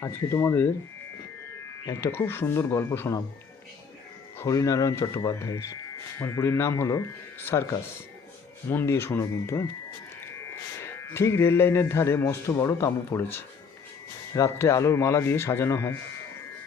আজকে তোমাদের একটা খুব সুন্দর গল্প শোনাবো। হরিনারায়ণ চট্টোপাধ্যায়ের। গল্পটির নাম হলো সার্কাস। মন দিয়ে শোনো কিন্তু হ্যাঁ? ঠিক রেল লাইনের ধারে মস্ত বড় তাঁবু পড়েছে। রাত্রে আলোর মালা দিয়ে সাজানো হয়।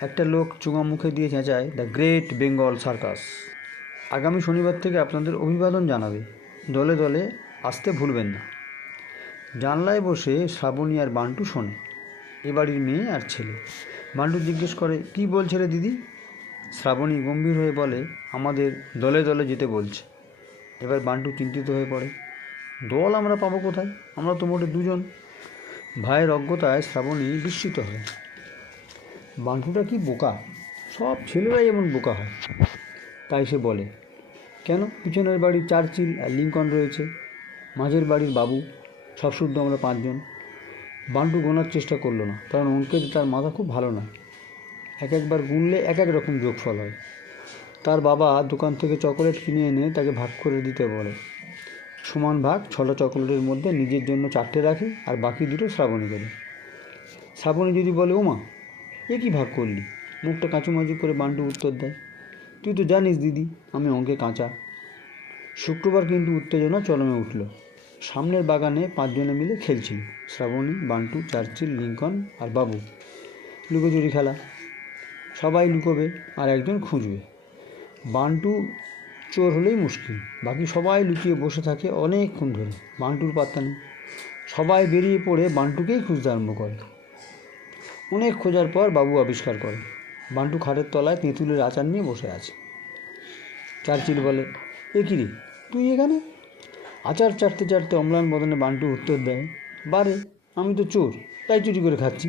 একটা লোক চুঙা মুখে দিয়ে চেঁচায়, দ্য গ্রেট বেঙ্গল সার্কাস। আগামী শনিবার থেকে আপনাদের অভিবাদন জানাবে। দলে দলে আসতে ভুলবেন না। জানলায় বসে শ্রাবণী আর বান্টু শোনে। এ বাড়ির মেয়ে আর ছেলে। বান্টু জিজ্ঞেস করে, কি বলছে রে দিদি? শ্রাবণী গম্ভীর হয়ে বলে, আমাদের দলে দলে যেতে বলছে। এবার বান্টু চিন্তিত হয়ে পড়ে, দল আমরা পাবো কোথায়? আমরা তো মোটে দুজন। ভাইয়ের অজ্ঞতায় শ্রাবণী বিস্মিত হয়। বান্টুটা কি বোকা? সব ছেলেরাই এমন বোকা হয়। তাই সে বলে, কেন? পিছনের বাড়ির চার্চিল আর লিঙ্কন রয়েছে। মাঝের বাড়ির বাবু, সব শুদ্ধ আমরা পাঁচজন। বান্টু গোনার চেষ্টা করল না, কারণ অঙ্কে তার মাথা খুব ভালো না এক একবার গুনলে এক এক রকম যোগফল হয়। তার বাবা দোকান থেকে চকোলেট কিনে এনে তাকে ভাগ করে দিতে বলে। সমান ভাগ ছটা চকোলেটের মধ্যে নিজের জন্য চারটে রাখে আর বাকি দুটো শ্রাবণী করে। শ্রাবণী যদি বলে, ওমা, এ কী ভাগ করলি? মুখটা কাঁচুমাচু করে বান্টু উত্তর দেয়, তুই তো জানিস দিদি, আমি অঙ্কে কাঁচা। শুক্রবার কিন্তু উত্তেজনা চরমে উঠল। সামনের বাগানে পাঁচজনে মিলে খেলছিল শ্রাবণী, বান্টু, চার্চিল, লিঙ্কন আর বাবু। লুকোচুরি খেলা। সবাই লুকোবে আর একজন খুঁজবে। বান্টু চোর হলেই মুশকিল। বাকি সবাই লুকিয়ে বসে থাকে অনেকক্ষণ ধরে। বান্টুর পাত্তা নেই। সবাই বেরিয়ে পড়ে বান্টুকেই খুঁজতে আরম্ভ করে। অনেক খোঁজার পর বাবু আবিষ্কার করে। বান্টু খাটের তলায় তেঁতুলের আচার নিয়ে বসে আছে। চার্চিল বলে, এ কী রে? তুই এখানে? আচার চাটতে চাটতে অম্লান বদনে বান্টু উত্তর দেয়, বারে, আমি তো চোর, তাই চুরি করে খাচ্ছি।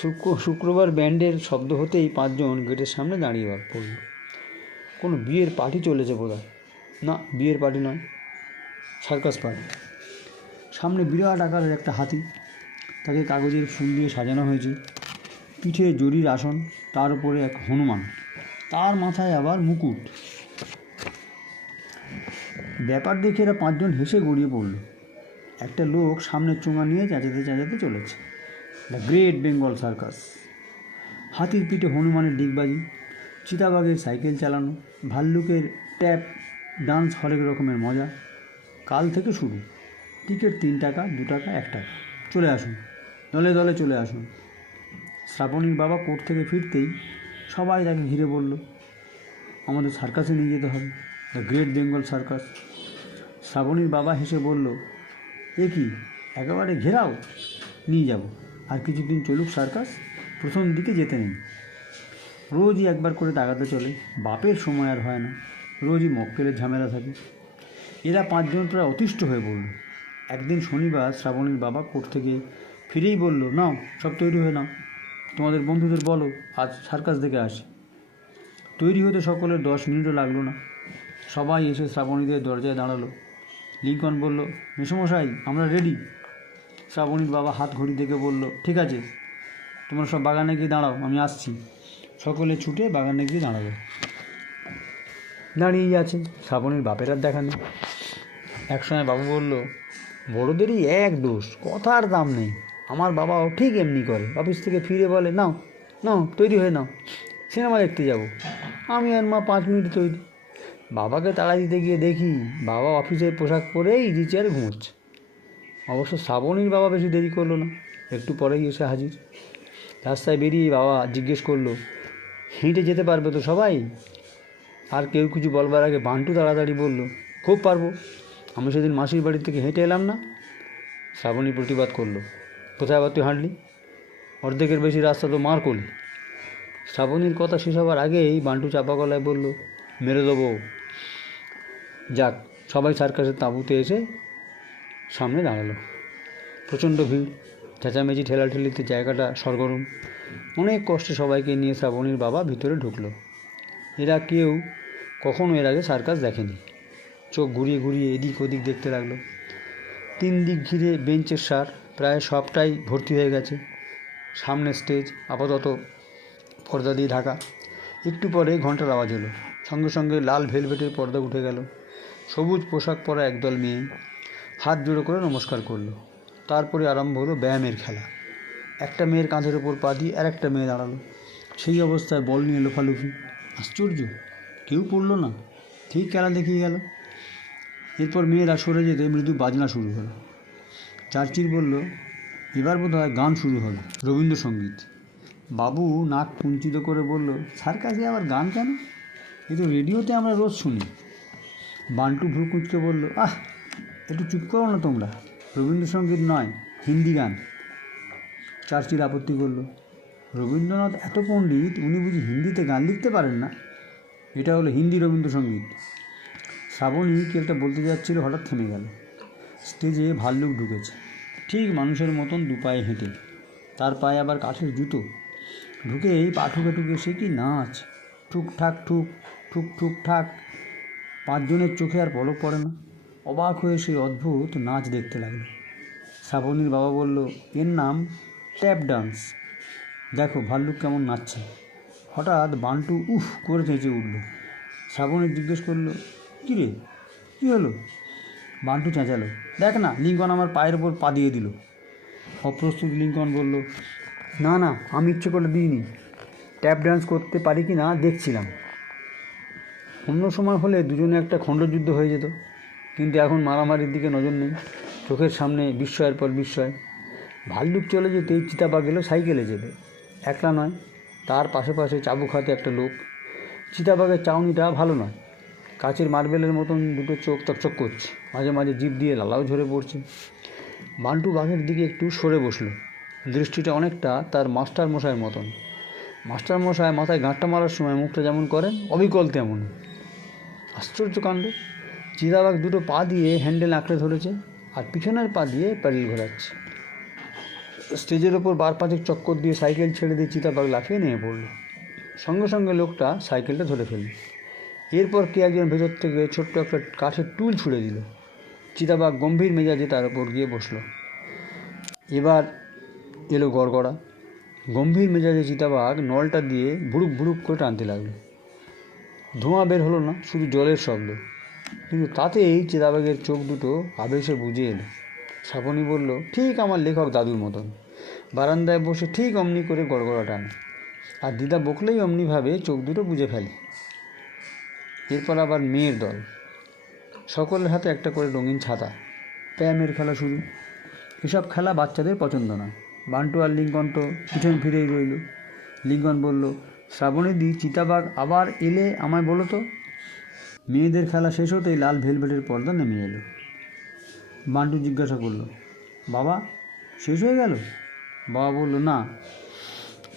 শুক্র, শুক্রবার ব্যান্ডের শব্দ হতেই পাঁচজন গেটের সামনে দাঁড়িয়ে পড়ল। কোনো বিয়ের পার্টি চলেছে বোধহয়? না, বিয়ের পার্টি নয়, সার্কাস পার্টি। সামনে বিরাট আকারের একটা হাতি, তাকে কাগজের ফুল দিয়ে সাজানো হয়েছে। পিঠে জরির আসন, তার উপরে এক হনুমান, তার মাথায় আবার মুকুট। ব্যাপার দেখে এরা পাঁচজন হেসে গড়িয়ে পড়ল। একটা লোক সামনের চোঙা নিয়ে চেঁচাতে চেঁচাতে চলেছে। The great Bengal circus. হাতির পিঠে হনুমানের ডিগবাজি, চিতাবাঘের সাইকেল চালানো, ভাল্লুকের ট্যাপ, ডান্স হরেক রকমের মজা। কাল থেকে শুরু। টিকিট তিন টাকা, দু টাকা, এক টাকা। চলে আসুন। দলে দলে চলে আসুন। শ্রাবণীর বাবা কোর্ট থেকে ফিরতেই সবাই তাকে ঘিরে বলল, আমাদের সার্কাসে নিয়ে যেতে হবে। দ্য গ্রেট বেঙ্গল সার্কাস শ্রাবণীর বাবা হেসে বলল, এ কি, একেবারে ঘেরাও? নিয়ে যাব। আর কিছুদিন চলুক সার্কাস, প্রথম দিকে যেতে নেই। রোজই একবার করে তাকাতে চলে, বাপের সময় আর হয় না। রোজই মক্কেলের ঝামেলা থাকে। এরা পাঁচজন প্রায় অতিষ্ঠ হয়ে পড়ল। একদিন শনিবার শ্রাবণীর বাবা কোর্ট থেকে ফিরেই বলল, নাও, সব তৈরি হয়ে নাও। তোমাদের বন্ধুদের বলো, আজ সার্কাস দেখে আসি। তৈরি হতে সকলের দশ মিনিটও লাগল না। সবাই এসে শ্রাবণীদের দরজায় দাঁড়াল। লিঙ্কন বলল, মেসমশাই, আমরা রেডি শ্রাবণীর বাবা হাত ঘড়ি দেখে বলল, ঠিক আছে, তোমরা সব বাগানে গিয়ে দাঁড়াও, আমি আসছি। সকলে ছুটে বাগানে গিয়ে দাঁড়াল। দাঁড়িয়েই আছে শ্রাবণীর বাপের আর দেখা নেই। একসময় বাবু বলল, বড়োদেরই এক দোষ, কথার দাম নেই। আমার বাবাও ঠিক এমনি করে, অফিস থেকে ফিরে বলে, নাও নাও, তৈরি হয়ে নাও, সিনেমা দেখতে যাব। আমি আর মা পাঁচ মিনিট তৈরি। বাবাকে তাড়া দিতে গিয়ে দেখি বাবা অফিসের পোশাক পরেই ইজি চেয়ারে ঘুমোচ্ছে। অবশ্য শ্রাবণীর বাবা বেশি দেরি করল না, একটু পরেই এসে হাজির। রাস্তায় বেরিয়ে বাবা জিজ্ঞেস করল, হেঁটে যেতে পারবে তো সবাই? আর কেউ কিছু বলবার আগে বান্টু তাড়াতাড়ি বলল, খুব পারব। আমি সেদিন মাসির বাড়ি থেকে হেঁটে এলাম না। শ্রাবণী প্রতিবাদ করল, কোথায় আবার তুই হাঁটলি? অর্ধেকের বেশি রাস্তা তো মার করলি শ্রাবণীর কথা শেষ হওয়ার আগেই বান্টু চাপা গলায় বলল, মেরে দেবো। যাক, সবাই সার্কাসের তাঁবুতে এসে সামনে দাঁড়াল। প্রচণ্ড ভিড়, চেঁচামেচি, ঠেলাঠেলিতে জায়গাটা সরগরম। অনেক কষ্টে সবাইকে নিয়ে শ্রাবণীর বাবা ভিতরে ঢুকলো। এরা কেউ কখনো এর আগে সার্কাস দেখেনি। চোখ ঘুরিয়ে ঘুরিয়ে এদিক ওদিক দেখতে লাগল। তিন দিক ঘিরে বেঞ্চের সার প্রায় সবটাই ভর্তি হয়ে গেছে। সামনে স্টেজ, আপাতত পর্দা দিয়ে ঢাকা। একটু পরে ঘণ্টার আওয়াজ হলো সঙ্গে সঙ্গে লাল ভেলভেটের পর্দা উঠে গেল। সবুজ পোশাক পরা একদল মেয়ে হাত জোড়ো করে নমস্কার করল। তারপরে আরম্ভ হলো ব্যায়ামের খেলা। একটা মেয়ের কাঁধের ওপর পা দিয়ে আর একটা মেয়ে দাঁড়াল। সেই অবস্থায় বল নিয়ে লোফালুফি। আশ্চর্য, কেউ পড়ল না। ঠিক খেলা দেখিয়ে গেল? এরপর মেয়েরা সরে যেতে মৃদু বাজনা শুরু হলো। চার্চিল বলল, এবার বোধ হয় গান শুরু হবে, রবীন্দ্রসঙ্গীত। বাবু নাক কুঞ্চিত করে বলল কাছে আবার গান কেন? এ তো রেডিওতে আমরা রোজ শুনি। বান্টু ভ্রু কুঁচকে বলল আহ একটু চুপ করো না তোমরা রবীন্দ্রসঙ্গীত নয় হিন্দি গান চার্চিল আপত্তি করল রবীন্দ্রনাথ এত পণ্ডিত উনি বুঝি হিন্দিতে গান লিখতে পারেন না এটা হলো হিন্দি রবীন্দ্রসঙ্গীত শ্রাবণী কি একটা বলতে যাচ্ছিল হঠাৎ থেমে গেল স্টেজে ভাল্লুক ঢুকেছে ঠিক মানুষের মতন দু পায়ে হেঁটে তার পায়ে আবার কাঠের জুতো ঢুকে এই পা ঠুকে ঠুকে সে কি নাচ ঠুক ঠাক ঠুক ঠুক ঠুক ঠাক পাঁচজনের চোখে আর পলক পড়ে না। অবাক হয়ে সেই অদ্ভুত নাচ দেখতে লাগল। শ্রাবণীর বাবা বলল, এর নাম ট্যাপ ডান্স। দেখো, ভাল্লুক কেমন নাচছে। হঠাৎ বান্টু উফ করে চেঁচে উঠল। শ্রাবণী জিজ্ঞেস করল, কী রে, কী হলো? বান্টু চেঁচালো, দেখ না, লিঙ্কন আমার পায়ের ওপর পা দিয়ে দিল। অপ্রস্তুত লিঙ্কন বলল, না না, আমি ইচ্ছে করে দিইনি। ট্যাপ ডান্স করতে পারি কি না, দেখছিলাম। অন্য সময় হলে দুজনে একটা খণ্ডযুদ্ধ হয়ে যেত। কিন্তু এখন মারামারির দিকে নজর নেই। চোখের সামনে বিস্ময়ের পর বিস্ময়। ভাল্লুক চলে যেতেই চিতাবাঘ এলো সাইকেলে যেতে একলা নয়, তার পাশে পাশে চাবুক হাতে একটা লোক। চিতাবাঘের চাউনিটা ভালো নয়। কাচের মার্বেলের মতন দুটো চোখ চকচক করছে। মাঝে মাঝে জিভ দিয়ে লালাও ঝরে পড়ছে। বান্টু বাঘের দিকে একটু সরে বসল। দৃষ্টিটা অনেকটা তার মাস্টার মশাইয়ের মতন। মাস্টার মশাই মাথায় গাঁটটা মারার সময় মুখটা যেমন করেন, অবিকল তেমন আশ্চর্য কাণ্ড। চিতাবাঘ দুটো পা দিয়ে হ্যান্ডেল আঁকড়ে ধরেছে আর পিছনের পা দিয়ে প্যাডেল ঘোরাচ্ছে। স্টেজের ওপর বার পাঁচেক চক্কর দিয়ে সাইকেল ছেড়ে দিয়ে চিতাবাঘ লাফিয়ে নিয়ে পড়ল। সঙ্গে সঙ্গে লোকটা সাইকেলটা ধরে ফেলল। এরপর কে একজন ভেতর থেকে ছোট্ট একটা কাঠের টুল ছুঁড়ে দিল। চিতাবাঘ গম্ভীর মেজাজে তার ওপর গিয়ে বসল। এবার এলো গড়গড়া। গম্ভীর মেজাজে চিতাবাঘ নলটা দিয়ে ভুড়ুক ভুড়ুক করে টানতে লাগল। ধোঁয়া বের হলো না, শুধু জলের শব্দ। কিন্তু তাতেই চিতাবাঘের চোখ দুটো আবেশে বুঝে এলো। শ্রাবণী বলল, ঠিক আমার লেখক দাদুর মতন। বারান্দায় বসে ঠিক অমনি করে গড়গড়া টানে। আর দিদা বকলেই অমনিভাবে চোখ দুটো বুঝে ফেলে। এরপর আবার মেয়ের দল। সকলের হাতে একটা করে রঙিন ছাতা। প্যামের খেলা শুরু। এসব খেলা বাচ্চাদের পছন্দ না বান্টু আর লিঙ্কন তো পিছন ফিরেই রইল। লিঙ্কন বলল শ্রাবণীদি চিতাবাঘ আবার এলে আমায় বলো তো? মেয়েদের খেলা শেষ হতেই লাল ভেলভেটের পর্দা নেমে এলো। বান্টু জিজ্ঞাসা করল, বাবা, শেষ হয়ে গেল? বাবা বলল, না,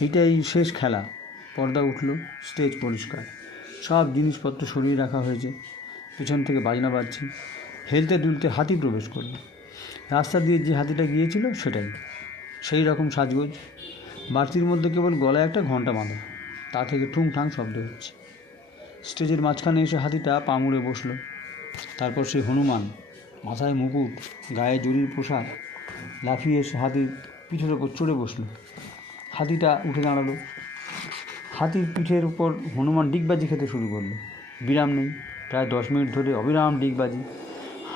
এটাই শেষ খেলা। পর্দা উঠল, স্টেজ পরিষ্কার। সব জিনিসপত্র সরিয়ে রাখা হয়েছে। পেছন থেকে বাজনা বাজছে। হেলতে দুলতে হাতি প্রবেশ করল। রাস্তা দিয়ে যে হাতিটা গিয়েছিল সেটাই। সেই রকম সাজগোজ। বাড়তির মধ্যে কেবল গলায় একটা ঘণ্টা বাঁধা। তা থেকে ঠুংঠাং শব্দ হচ্ছে। স্টেজের মাঝখানে এসে হাতিটা পামুড়ে বসল। তারপর সে হনুমান, মাথায় মুকুট, গায়ে জরির পোশাক লাফিয়ে এসে হাতির পিঠের ওপর চড়ে বসল। হাতিটা উঠে দাঁড়াল। হাতির পিঠের উপর হনুমান ডিগবাজি খেতে শুরু করল। বিরাম নেই, প্রায় দশ মিনিট ধরে অবিরাম ডিগবাজি।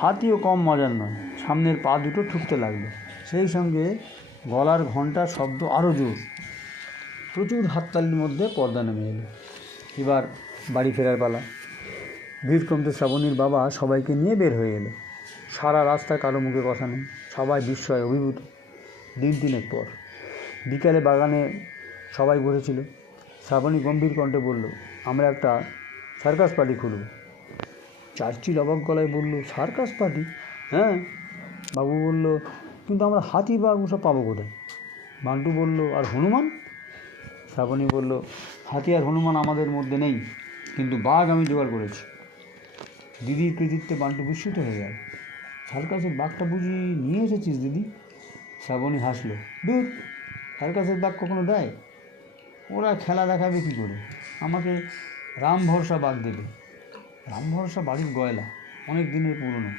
হাতিও কম মজার নয়, সামনের পা দুটো ঠুকতে লাগল। সেই সঙ্গে গলার ঘণ্টার শব্দ আরও জোর। প্রচুর হাততালির মধ্যে পর্দা নেমে এলো। এবার বাড়ি ফেরার পালা। ভিড় কমতে শ্রাবণীর বাবা সবাইকে নিয়ে বের হয়ে এলো। সারা রাস্তায় কারও মুখে কথা নেই। সবাই বিস্ময়ে অভিভূত। দিন তিনেক পর। বিকালে বাগানে সবাই বসেছিল। শ্রাবণী গম্ভীর কণ্ঠে বলল, আমরা একটা সার্কাস পার্টি খুলব। চার্চিল অবাক গলায় বলল, সার্কাস পার্টি? হ্যাঁ। বাবু বলল, কিন্তু আমরা হাতি বাঘ ওসব পাবো কোথায়? বান্টু বলল, আর হনুমান? শ্রাবণী বলল হাতি আর হনুমান আমাদের মধ্যে নেই, কিন্তু বাঘ আমি জোগাড় করেছি। দিদির কৃতিত্বে বান্টু বিস্মিত হয়ে গেল। সার্কাসের বাঘটা বুঝি নিয়ে এসেছিস দিদি? শ্রাবণী হাসলো দূর সার্কাসের বাঘ কখনো দেয়? ওরা খেলা দেখাবে কী করে? আমাকে রাম ভরসা বাঘ দেবে। রাম ভরসা বাড়ির গয়লা, অনেক দিনের পুরনো।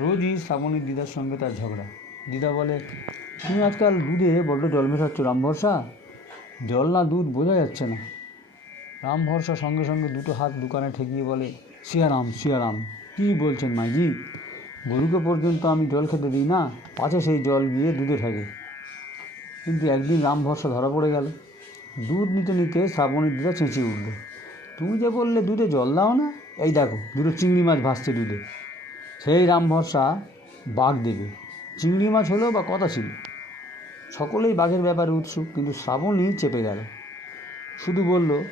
রোজই শ্রাবণীর দিদার সঙ্গে তার ঝগড়া। দিদা বলে, তুমি আজকাল দুধে বড্ড জল মেশাচ্ছ রাম ভরসা? জল না দুধ বোঝা যাচ্ছে না। রাম ভরসা সঙ্গে সঙ্গে দুটো হাত দোকানে ঠেকিয়ে বলে, সিয়ারাম সিয়ারাম, কী বলছেন মাইজি? গরুকে পর্যন্ত আমি জল খেতে দিই না, পাছে সেই জল গিয়ে দুধে থাকে কিন্তু একদিন রাম ভরসা ধরা পড়ে গেল। দুধ নিতে নিতে শ্রাবণীর দিদা চেঁচিয়ে উঠল, তুমি যে বললে দুধে জল দাও না, এই দেখো, দুটো চিংড়ি মাছ ভাসছে দুধে। সেই রাম ভরসা বাঘ দেবে। চিংড়ি মাছ হলেও বা কথা ছিল? সকলেই বাঘের ব্যাপারে উৎসুক, কিন্তু শ্রাবণী চেপে গেল। শুধু বলল,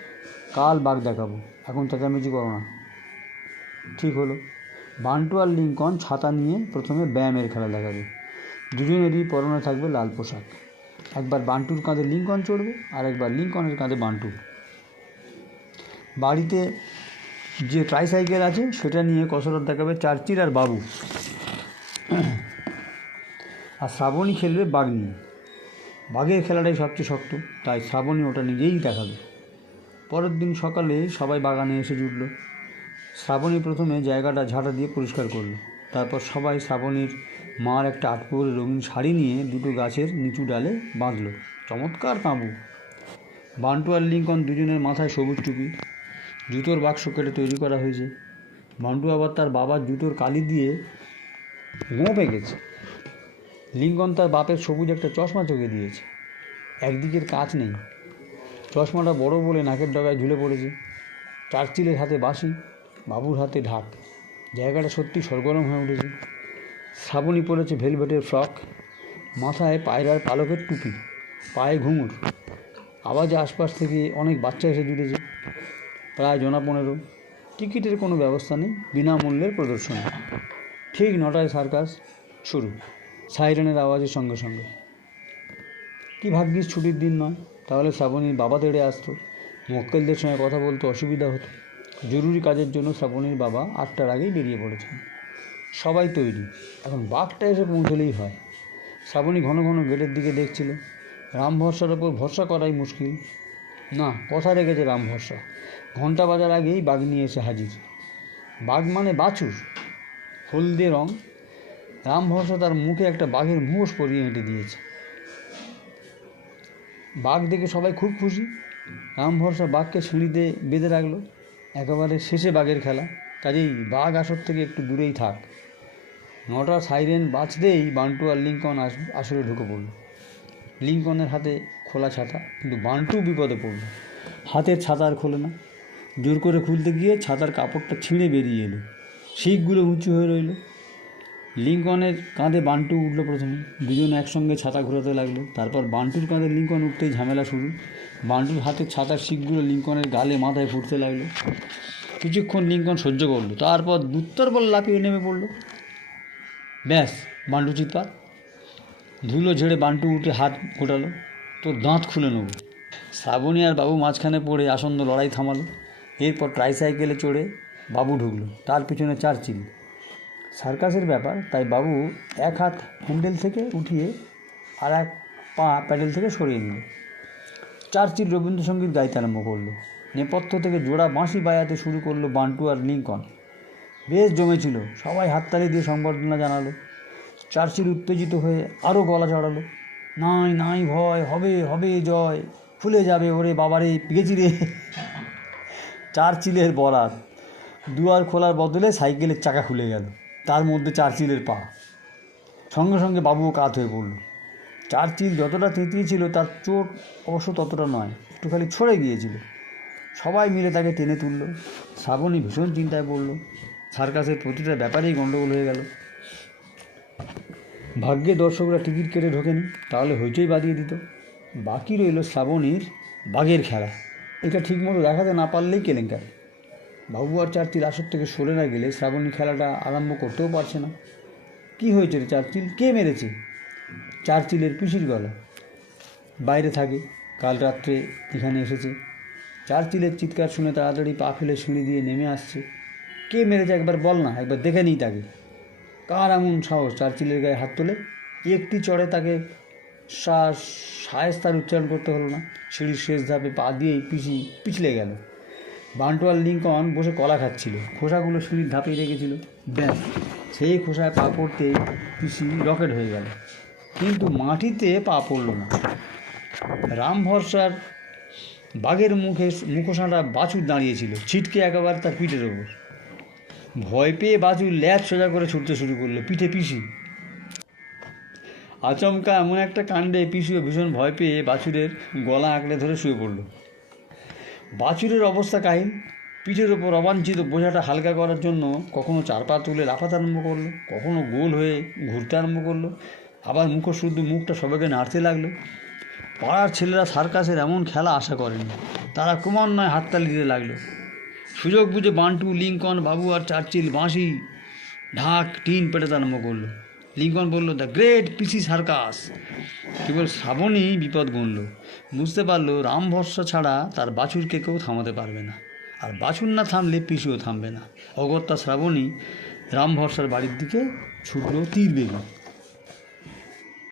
কাল বাঘ দেখাবো, এখন চেঁচামেচি করো না। ঠিক হলো। বান্টু আর লিঙ্কন ছাতা নিয়ে প্রথমে ব্যায়ামের খেলা দেখাবে। দুজনেরই পরনে থাকবে লাল পোশাক। একবার বান্টুর কাঁধে লিঙ্কন চড়বে, আর একবার লিঙ্কনের কাঁধে বান্টু। বাড়িতে যে ট্রাইসাইকেল আছে, সেটা নিয়ে কসরত দেখাবে চার্চির আর বাবু। আর শ্রাবণী খেলবে বাঘ নিয়ে। বাঘের খেলাটাই সবচেয়ে শক্ত, তাই শ্রাবণী ওটা নিজেই দেখাবে। পরের দিন সকালে সবাই বাগানে এসে জুটল। শ্রাবণী প্রথমে জায়গাটা ঝাঁটা দিয়ে পরিষ্কার করল। তারপর সবাই শ্রাবণীর মার একটা আটপোর রঙিন শাড়ি নিয়ে দুটো গাছের নিচু ডালে বাঁধলো। চমৎকার তাঁবু। বান্টু আর লিঙ্কন দুজনের মাথায় সবুজ টুপি। জুতোর বাক্স কেটে তৈরি করা হয়েছে। বান্টু আবার তার বাবার জুতোর কালি দিয়ে গোঁ পেকেছে লিঙ্কন তার বাপের সবুজ একটা চশমা চোখে দিয়েছে। একদিকের কাজ নেই। চশমাটা বড় বলে নাকের ডগায় ঝুলে পড়েছে। চার্চিলের হাতে বাঁশি, বাবুর হাতে ঢাক। জায়গাটা সত্যি সরগরম হয়ে উঠেছে। শ্রাবণী পরেছে ভেলভেটের ফ্রক। মাথায় পায়রার পালকের টুপি। পায়ে ঘুঙুর। আওয়াজে আশপাশ থেকে অনেক বাচ্চা এসে জুটেছে। প্রায় জনা পনেরো। টিকিটের কোনো ব্যবস্থা নেই। বিনামূল্যের প্রদর্শনী। ঠিক নটায় সার্কাস শুরু। সাইরেনের আওয়াজের সঙ্গে সঙ্গে। কি ভাগ্যিস ছুটির দিন নয়। তাহলে শ্রাবণীর বাবা তেড়ে আসতো। মক্কেলদের সঙ্গে কথা বলতে অসুবিধা হতো। জরুরি কাজের জন্য শ্রাবণীর বাবা আটটার আগেই বেরিয়ে পড়েছেন। সবাই তৈরি। এখন বাঘটা এসে পৌঁছলেই হয়। শ্রাবণী ঘন ঘন গেটের দিকে দেখছিল। রাম ভরসার ওপর ভরসা করাই মুশকিল। না, কথা রেখেছে রাম ভরসা ঘণ্টা বাজার আগেই বাঘ নিয়ে এসে হাজির। বাঘ মানে বাছুর। হলদে রং রাম ভরসা তার মুখে একটা বাঘের মুখোশ পরিয়ে এঁটে দিয়েছে। বাঘ দেখে সবাই খুব খুশি। রাম ভরসা বাঘকে সিঁড়িতে বেঁধে রাখল। একেবারে শেষে বাঘের খেলা। কাজেই বাঘ আসর থেকে একটু দূরেই থাক। নটা সাইরেন বাঁচতেই বান্টু আর লিঙ্কন আস- আসরে ঢুকে পড়ল। লিঙ্কনের হাতে খোলা ছাতা, কিন্তু বান্টু বিপদে পড়ল। হাতের ছাতা আর খোলে না। জোর করে খুলতে গিয়ে ছাতার কাপড়টা ছিঁড়ে বেরিয়ে এলো। শিখগুলো উঁচু হয়ে রইল। লিঙ্কনের কাঁধে বান্টু উঠল প্রথমে। দুজন একসঙ্গে ছাতা ঘোরাতে লাগল। তারপর বান্টুর কাঁধে লিঙ্কন উঠতেই ঝামেলা শুরু। বান্টুর হাতের ছাতার শিখগুলো লিঙ্কনের গালে মাথায় ফুটতে লাগল। কিছুক্ষণ লিঙ্কন সহ্য করল। তারপর দুত্তর বল লাফিয়ে নেমে পড়ল। ব্যাস, বান্টু চিৎপাত ধুলো ঝেড়ে বান্টু উঠে হাত গোটালো। তোর দাঁত খুলে নেব। শ্রাবণী আর বাবু মাঝখানে পড়ে আসন্ন লড়াই থামালো। এরপর ট্রাইসাইকেলে চড়ে বাবু ঢুকলো। তার পিছনে চার চার্চিল। সার্কাসের ব্যাপার, তাই বাবু এক হাত হ্যান্ডেল থেকে উঠিয়ে আর এক পা প্যাডেল থেকে সরিয়ে নিল। চার্চিল রবীন্দ্রসঙ্গীত গাইতে আরম্ভ করল। নেপথ্য থেকে জোড়া বাঁশি বাজাতে শুরু করল বান্টু আর লিঙ্কন। বেশ জমেছিল, সবাই হাততালি দিয়ে সংবর্ধনা জানালো। চার্চিল উত্তেজিত হয়ে আরও গলা চড়ালো। নাই নাই ভয়, হবে হবে জয়, ফুলে যাবে ওরে বাবারে গেছি রে। চার্চিলের বরাত দুয়ার খোলার বদলে সাইকেলের চাকা খুলে গেল। তার মধ্যে চার্চিলের পা। সঙ্গে সঙ্গে বাবুও কাত হয়ে পড়ল। চার্চিল যতটা চেঁচিয়েছিল তার চোট অবশ্য ততটা নয়, একটু খালি ছড়ে গিয়েছিল। সবাই মিলে তাকে টেনে তুললো। শ্রাবণী ভীষণ চিন্তায় পড়ল। সার্কাসের প্রতিটা ব্যাপারেই গণ্ডগোল হয়ে গেল। ভাগ্যে দর্শকরা টিকিট কেটে ঢোকেনি, তাহলে হইচই বাদিয়ে দিত। বাকি রইল শ্রাবণীর বাঘের খেলা। এটা ঠিকমতো দেখাতে না পারলেই কেলেঙ্কারি। বাবু আর চার্চিল আসর থেকে সরে না গেলে শ্রাবণী খেলাটা আরম্ভ করতেও পারছে না। কি হয়েছে রে চার্চিল? কে মেরেছে? চার্চিলের পিসির গলা। বাইরে থাকে, কাল রাত্রে এখানে এসেছে। চার চার্চিলের চিৎকার শুনে তাড়াতাড়ি পা ফেলে সিঁড়ি দিয়ে নেমে আসছে। কে মেরেছে একবার বল না, একবার দেখে নিই তাকে। কার এমন সাহস চার্চিলের গায়ে হাত তোলে? একটি চড়ে তাকে সায়স্তার উচ্চারণ করতে হলো না। সিঁড়ির শেষ ধাপে পা দিয়েই পিছি পিছলে গেল। বান্টুয়াল লিঙ্কন বসে কলা খাচ্ছিল। খোসাগুলো সিঁড়ির ধাপেই রেখেছিল। ব্যাস, সেই খোসায় পা পড়তে পিসি রকেট হয়ে গেল। কিন্তু মাটিতে পা পড়ল না। রাম ভরসার বাঘের মুখে মুখোশাটা বাছুর দাঁড়িয়েছিল। ছিটকে একেবারে তার পিঠের ওপর। ভয় পেয়ে বাছুর ল্যাচ সোজা করে ছুটতে শুরু করল পিঠে পিসি। আচমকা এমন একটা কাণ্ডে পিসিও ভীষণ ভয় পেয়ে বাছুরের গলা আঁকড়ে ধরে শুয়ে পড়ল। বাছুরের অবস্থা কাহিল পিঠের ওপর অবাঞ্ছিত বোঝাটা হালকা করার জন্য কখনো চার পা তুলে লাফাতে আরম্ভ করল, কখনো গোল হয়ে ঘুরতে আরম্ভ করল। আবার মুখ শুদ্ধ মুখটা সবাইকে নাড়তে লাগল। পাড়ার ছেলেরা সার্কাসের এমন খেলা আশা করেনি। তারা ক্রমান্বয়ে হাততালি দিতে লাগল। সুযোগ বুঝে বান্টু লিঙ্কন বাবু আর চার্চিল বাঁশি, ঢাক, টিন পেটাতে আরম্ভ করল। লিঙ্কন বলল দ্য গ্রেট পিসি সার্কাস কেবল শ্রাবণই বিপদ গণল বুঝতে পারল রাম ভরসা ছাড়া তার বাছুরকে কেউ থামাতে পারবে না। আর বাছুর না থামলে পিসিও থামবে না। অগত্যা শ্রাবণী রাম ভরসার বাড়ির দিকে ছুটলো তীর বেগে।